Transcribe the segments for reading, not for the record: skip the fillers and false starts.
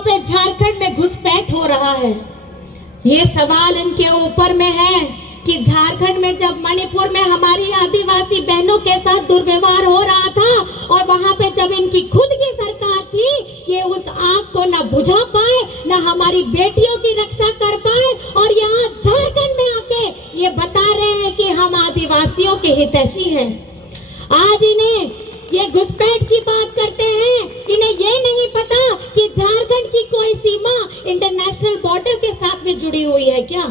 वहां पे झारखंड में घुसपैठ हो रहा है। ये सवाल इनके ऊपर में है कि झारखंड में जब मणिपुर में हमारी आदिवासी बहनों के साथ दुर्व्यवहार हो रहा था और वहां पे जब इनकी खुद की सरकार थी, ये उस आग को न बुझा पाए, न हमारी बेटियों की रक्षा कर पाए, और यहाँ झारखंड में आके ये बता रहे हैं कि हम आदिवासियों के हितैषी हैं। आज इन्हें ये घुसपैठ की बात करते हैं, इन्हें ये नहीं पता कि झारखंड की कोई सीमा इंटरनेशनल बॉर्डर के साथ में जुड़ी हुई है क्या?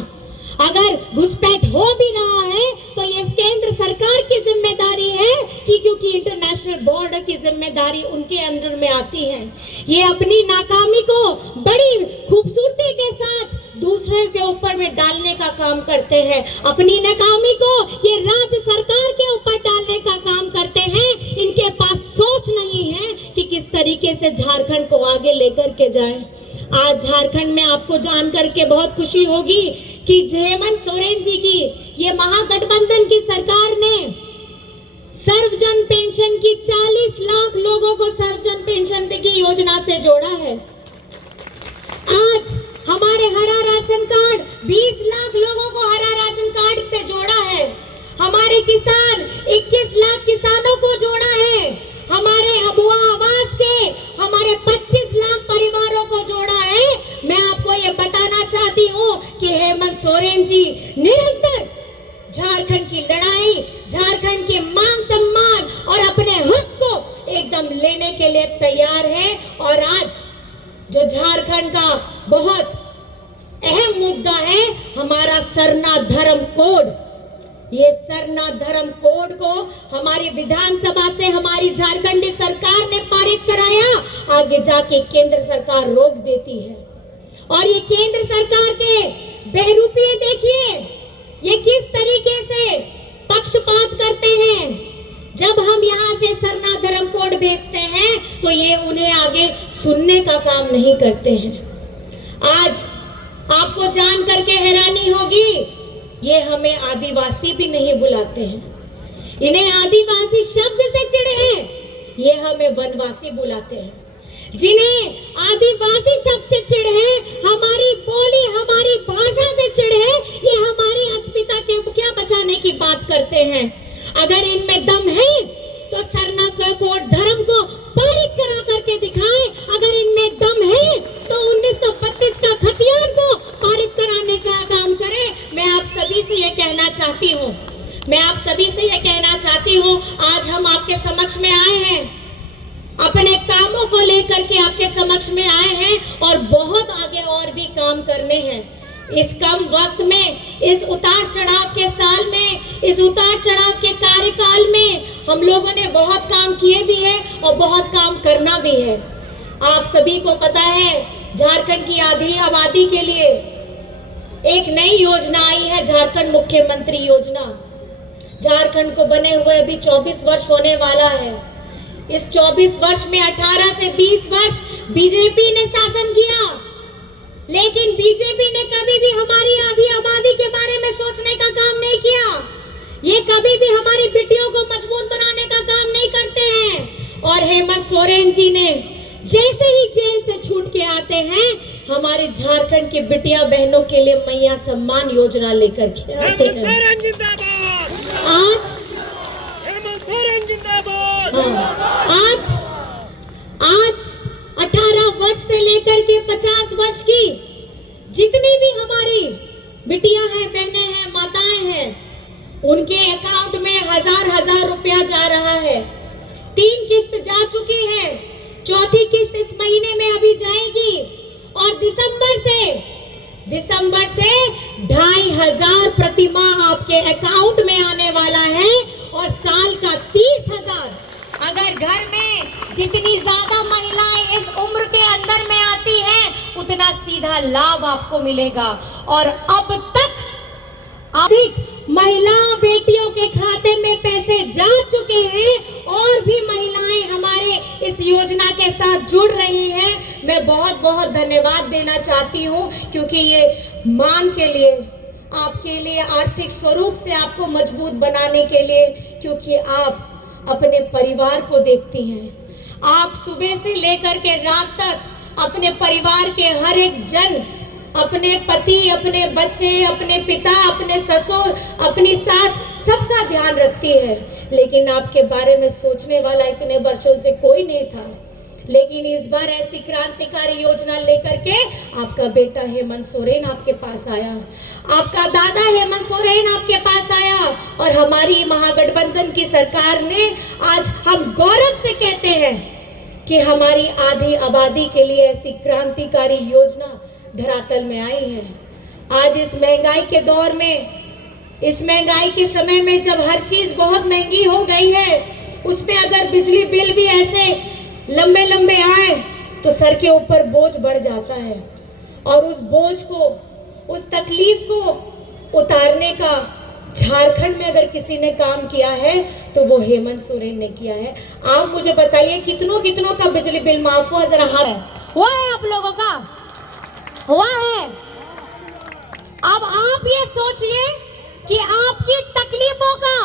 अगर घुसपैठ हो भी रहा है तो ये केंद्र सरकार की जिम्मेदारी है कि क्योंकि इंटरनेशनल बॉर्डर की जिम्मेदारी उनके अंडर में आती है। ये अपनी नाकामी को बड़ी खूबसूरती के साथ दूसरे के ऊपर में डालने का काम करते हैं। अपनी नाकामी को ये राज्य सरकार के ऊपर डालने का काम करते हैं। इनके पास सोच नहीं है कि किस तरीके से झारखंड को आगे लेकर के जाए। आज झारखंड में आपको जान करके बहुत खुशी होगी कि हेमंत सोरेन जी की ये महागठबंधन की सरकार ने सर्वजन पेंशन की 40 लाख लोगों को सर्वजन पेंशन की योजना से जोड़ा है। आज हमारे हरा राशन कार्ड 20 लाख लोगों को हरा राशन कार्ड से जोड़ा है। हमारे किसान 21 लाख किसानों को जोड़ा है। हमारे अबुआ आवास के हमारे 25 लाख परिवारों को जोड़ा है। मैं आपको ये बताना चाहती हूँ कि हेमंत सोरेन जी निरंतर झारखंड की लड़ाई, झारखंड के मान सम्मान और अपने हक को एकदम लेने के लिए तैयार है। और आज जो झारखंड का बहुत अहम मुद्दा है हमारा सरना धर्म कोड, ये सरना धर्म कोड को हमारी विधानसभा से हमारी झारखंडी सरकार ने पारित कराया, आगे जाके केंद्र सरकार रोक देती है। और ये केंद्र सरकार के बहरूपी देखिए, ये किस तरीके से पक्षपात करते हैं। जब हम यहाँ से सरना धर्म कोड भेजते हैं तो ये उन्हें आगे सुनने का काम नहीं करते हैं। आज आपको जान करके हैरानी होगी, ये हमें आदिवासी भी नहीं बुलाते हैं। इन्हें आदिवासी शब्द से चिढ़ है, ये हमें वनवासी बुलाते हैं। जिन्हें आदिवासी शब्द से चिढ़ है, हमारी बोली हमारी भाषा से चिढ़ है, ये हमारी अस्मिता के क्या बचाने की बात करते हैं। अगर इनमें दम है तो सरना कोड धर्म को पारित करा करके दिखाए। अगर इनमें दम है तो 1932 का खतियान को पारित कराने का काम करे। मैं आप सभी से ये कहना चाहती हूँ, आज हम आपके समक्ष में आए हैं, अपने कामों को लेकर के आपके समक्ष में आए हैं और बहुत आगे और भी काम करने हैं। इस कम वक्त में, इस उतार चढ़ाव के साल में, इस उतार चढ़ाव के कार्यकाल में हम लोगों ने बहुत काम किए भी है और बहुत काम करना भी है। आप सभी को पता है झारखंड की आधी आबादी के लिए एक नई योजना आई है, झारखंड मुख्यमंत्री योजना। झारखंड को बने हुए अभी 24 वर्ष होने वाला है। इस 24 वर्ष में 18 से 20 वर्ष बीजेपी ने शासन किया, लेकिन बीजेपी ने कभी भी हमारी आधी आबादी के बारे में सोचने का काम नहीं किया। ये कभी भी हमारी बेटियों को मजबूत बनाने का काम नहीं करते हैं। और हेमंत सोरेन जी ने जैसे ही जेल से छूट के आते हैं, हमारे झारखंड की बिटिया बहनों के लिए मैया सम्मान योजना लेकर के आते हैं। आज 18 वर्ष से लेकर के 50 वर्ष की जितनी भी हमारी बिटिया हैं, बहनें हैं, माताएं हैं, उनके अकाउंट में हजार रुपया जा रहा है। 3 किस्त जा चुकी है, 4थी किस्त इस महीने में अभी जाएगी और दिसंबर से 2500 प्रति माह आपके अकाउंट में आने वाला है और साल का 30,000। अगर घर में जितनी ज्यादा महिलाएं इस उम्र के अंदर में आती हैं, उतना सीधा लाभ आपको मिलेगा। और अब तक अधिक महिला बेटियों के खाते में पैसे जा चुके हैं और भी महिलाएं हमारे इस योजना के साथ जुड़ रही हैं। मैं बहुत बहुत धन्यवाद देना चाहती हूं, क्योंकि ये मान के लिए, आपके लिए, आर्थिक स्वरूप से आपको मजबूत बनाने के लिए, क्योंकि आप अपने परिवार को देखती हैं। आप सुबह से लेकर के रात तक अपने परिवार के हर एक जन, अपने पति, अपने बच्चे, अपने पिता, अपने ससुर, अपनी सास, सबका ध्यान रखती है। लेकिन आपके बारे में सोचने वाला इतने वर्षों से कोई नहीं था। लेकिन इस बार ऐसी क्रांतिकारी योजना लेकर के आपका बेटा हेमंत सोरेन आपके पास आया, आपका दादा हेमंत सोरेन आपके पास आया, और हमारी महागठबंधन की सरकार ने आज हम गौरव से कहते हैं कि हमारी आधी आबादी के लिए ऐसी क्रांतिकारी योजना धरातल में आई है। आज इस महंगाई के दौर में, इस महंगाई के समय में जब हर चीज बहुत महंगी हो गई है, उसमें अगर बिजली बिल भी ऐसे लंबे लंबे आए तो सर के ऊपर बोझ बढ़ जाता है। और उस बोझ को, उस तकलीफ को उतारने का झारखंड में अगर किसी ने काम किया है तो वो हेमंत सोरेन ने किया है। आप मुझे बताइए कितनों का बिजली बिल माफ हुआ? जरा हाथ हुआ है आप लोगों का? हुआ है? अब आप ये सोचिए कि आपकी तकलीफों का,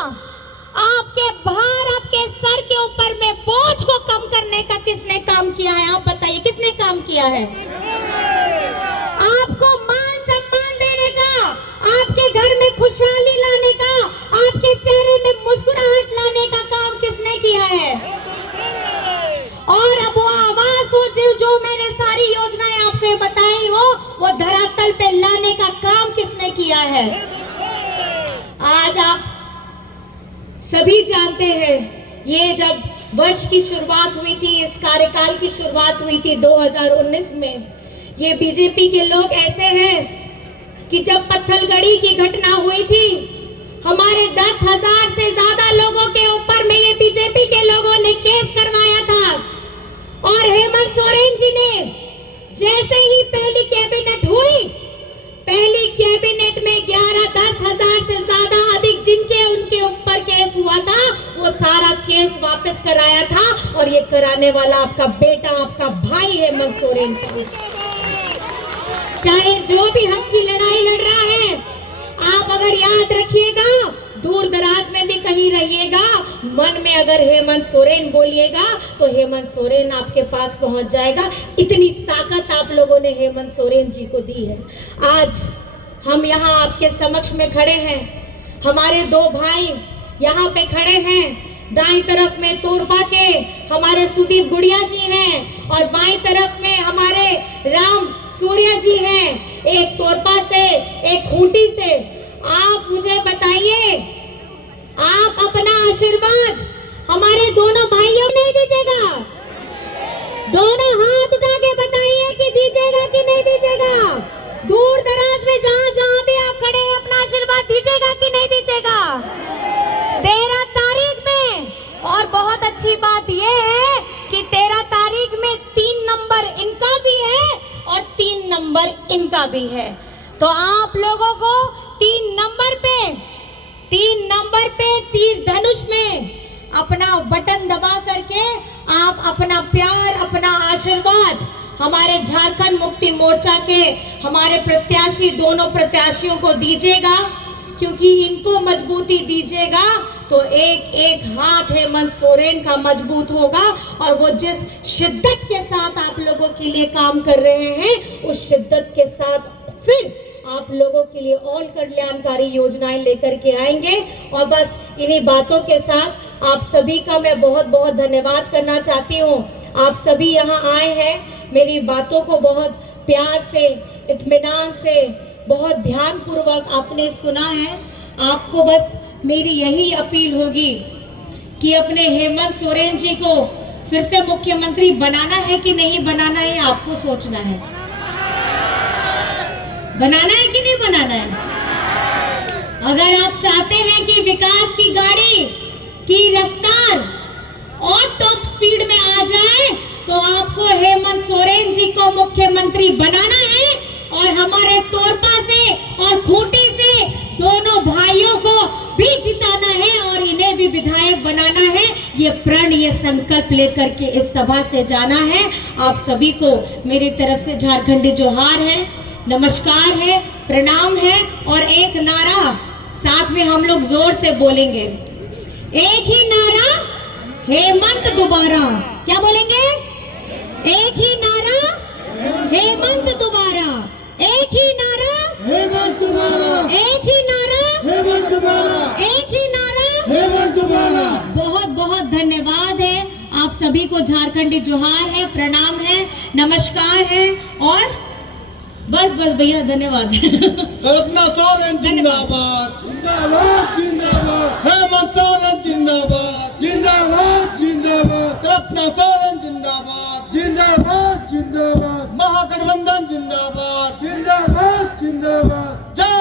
आपके भार, आपके सर के ऊपर में बोझ को कम करने का किसने काम किया है? आप बताइए किसने काम किया है? आपको मान सम्मान देने का, आपके घर में खुशहाली लाने का, आपके चेहरे में मुस्कुराहट लाने का काम किसने किया है? और अब वो आवाज हो जो मैंने सारी योजनाएं आपको बताई हो, वो धरातल पे लाने का काम किसने किया है? आज आप सभी जानते हैं, ये जब वर्ष की शुरुआत हुई थी, इस कार्यकाल की शुरुआत हुई थी 2019 में, ये बीजेपी के लोग ऐसे हैं कि जब पत्थलगड़ी की घटना हुई थी, हमारे 10,000 से ज्यादा लोगों के ऊपर में ये बीजेपी के लोगों ने केस करवाया था। और हेमंत सोरेन जी ने जैसे ही पहली कैबिनेट हुई, पहली कैबिनेट में 11-10 हजार से ज्यादा अधिक जिनके उनके ऊपर केस हुआ था, वो सारा केस वापस कराया था। और ये कराने वाला आपका बेटा, आपका भाई हेमंत सोरेन था। चाहे जो भी हक की लड़ाई लड़ रहा है, आप अगर याद रखिएगा, दूर दराज में भी कहीं रहिएगा, मन में अगर हेमंत सोरेन बोलिएगा तो हेमंत सोरेन आपके पास पहुंच जाएगा। इतनी ताकत आप लोगों ने हेमंत सोरेन जी को दी है। आज हम यहाँ आपके समक्ष में खड़े हैं, हमारे दो भाई यहाँ पे खड़े हैं। दाईं तरफ में तोरबा के हमारे सुदीप गुड़िया जी हैं, और बाईं तरफ में हमारे राम सूर्या जी हैं, एक तोरबा से, एक खूंटी से। आप मुझे बताइए, आप अपना आशीर्वाद हमारे दोनों भाइयों नहीं दीजिएगा? दोनों हाथ उठा के बताइए कि दीजिएगा कि नहीं दीजिएगा? दूर दराज में जहां भी आप खड़े हैं, अपना आशीर्वाद दीजिएगा कि नहीं दीजिएगा? 13 तारीख में, और बहुत अच्छी बात यह है कि 13 तारीख में 3 नंबर इनका भी है और 3 नंबर इनका भी है। तो आप लोगों को 3 नंबर पे तीर धनुष में अपना बटन दबा करके आप अपना प्यार, अपना आशीर्वाद हमारे झारखंड मुक्ति मोर्चा के हमारे प्रत्याशी, दोनों प्रत्याशियों को दीजिएगा। क्योंकि इनको मजबूती दीजिएगा तो एक एक हाथ हेमंत सोरेन का मजबूत होगा। और वो जिस शिद्दत के साथ आप लोगों के लिए काम कर रहे हैं, उस शिद्दत के साथ फिर आप लोगों के लिए और कल्याणकारी योजनाएं लेकर के आएंगे। और बस इन्हीं बातों के साथ आप सभी का मैं बहुत बहुत धन्यवाद करना चाहती हूँ। आप सभी यहाँ आए हैं, मेरी बातों को बहुत प्यार से, इत्मीनान से, बहुत ध्यान पूर्वक आपने सुना है। आपको बस मेरी यही अपील होगी कि अपने हेमंत सोरेन जी को फिर से मुख्यमंत्री बनाना है कि नहीं बनाना है, आपको सोचना है। बनाना है कि नहीं बनाना है? अगर आप चाहते हैं कि विकास की गाड़ी की रफ्तार और टॉप स्पीड में आ जाए, तो आपको हेमंत सोरेन जी को मुख्यमंत्री बनाना है। और हमारे तोरपा से और खूंटी से दोनों भाइयों को भी जिताना है और इन्हें भी विधायक बनाना है। ये प्रण, ये संकल्प लेकर के इस सभा से जाना है। आप सभी को मेरी तरफ से झारखंडी जोहार है, नमस्कार है, प्रणाम है। और एक नारा साथ में हम लोग जोर से बोलेंगे, एक ही नारा, हेमंत दोबारा। क्या बोलेंगे? एक ही नारा, आप सभी को झारखंडी जोहार है, प्रणाम है, नमस्कार है और बस बस भैया धन्यवाद। कल्पना सोरेन जिंदाबाद, जिंदाबाद जिंदाबाद हेमंत सोरेन जिंदाबाद, जिंदाबाद जिंदाबाद कल्पना सोरेन जिंदाबाद, जिंदाबाद जिंदाबाद महागठबंधन जिंदाबाद, जिंदाबाद जिंदाबाद जय